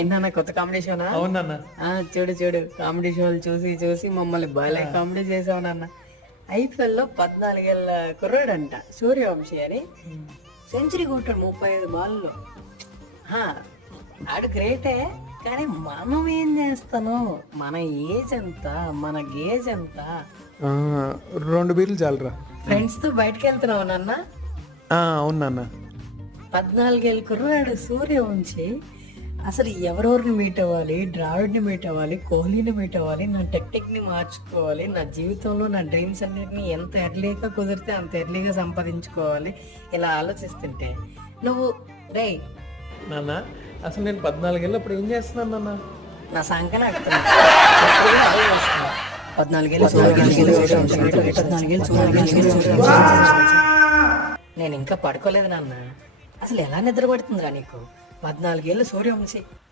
ఏంటన్నా కొత్త కామెడీ షోనా? అవునన్నా. చూడు చూడు, కామెడీ షోలు చూసి చూసి మమ్మల్ని భలే కామెడీ చేసావు నాన్న. ఐపీఎల్ లో 14 ఏళ్ళ కుర్రాడంట సూర్యవంశీ అని సెంచరీ కొట్టాడు 35 బాల్లో. ఆడు గ్రేటే, కానీ మనం ఏం చేస్తాను? మన ఏజ్ ఎంత, మన గేజ్ ఎంత? 2 బీర్లు చాలరా. ఫ్రెండ్స్ తో బయటకు వెళ్తున్నావు నాన్న. అవును నాన్న. 14 ఏళ్ళ కుర్రాడు సూర్యవంశీ అసలు ఎవరెవరిని మీట్ అవ్వాలి, ద్రావిడ్ని మీట్ అవ్వాలి, కోహ్లీని మీట్ అవ్వాలి, నా టెక్నిక్ని మార్చుకోవాలి, నా జీవితంలో నా డ్రీమ్స్ అన్నిటిని ఎంత ఎర్లీగా కుదిరితే అంత ఎర్లీగా సంపాదించుకోవాలి, ఇలా ఆలోచిస్తుంటే నువ్వు రే నాన్న అసలు నేను 14 ఏళ్ళు అప్పుడు ఏం చేస్తున్నాను నాన్న? నా సంకన 14 నేను ఇంకా పడుకోలేదు నాన్న. అసలు ఎలా నిద్ర పడుతుందిరా నీకు? 14 ఏళ్ళు సూర్యవంశీ